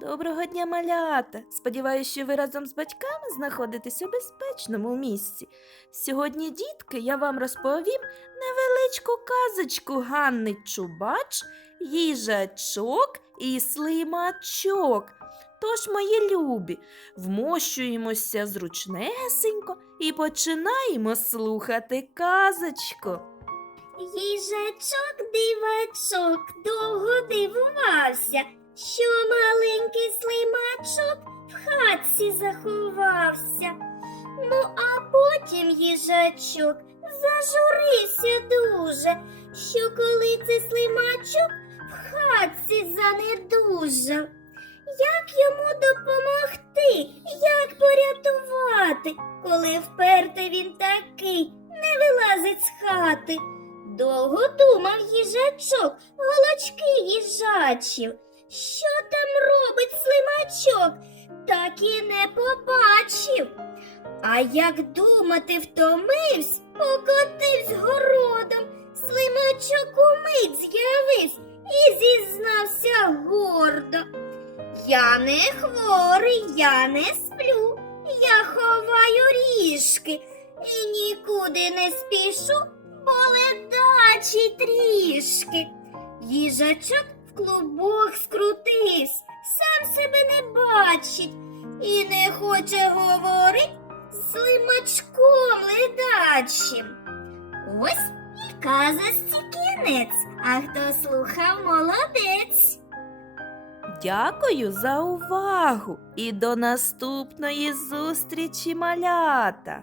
Доброго дня, малята! Сподіваюся, що ви разом з батьками знаходитесь у безпечному місці. Сьогодні, дітки, я вам розповім невеличку казочку Ганни Чубач, їжачок і слимачок. Тож, мої любі, вмощуємося зручнесенько і починаємо слухати казочку. Їжачок дивачок довго дивувався, що хатці заховався. Ну, а потім їжачок зажурився дуже, що коли це слимачок в хатці занедужав. Як йому допомогти, як порятувати, коли вперте він такий не вилазить з хати? Довго думав їжачок, голочки їжачів. Що там робить слимачок, так і не побачив. А як думати втомивсь, покотивсь городом, слимачок умить з'явився і зізнався гордо. Я не хворий, я не сплю, я ховаю ріжки і нікуди не спішу, бо ледачі трішки. Їжачок в клубок скрутився, сам себе не бачить хоче говорить з слимачком ледачим. Ось і казості кінець, а хто слухав молодець. Дякую за увагу і до наступної зустрічі, малята!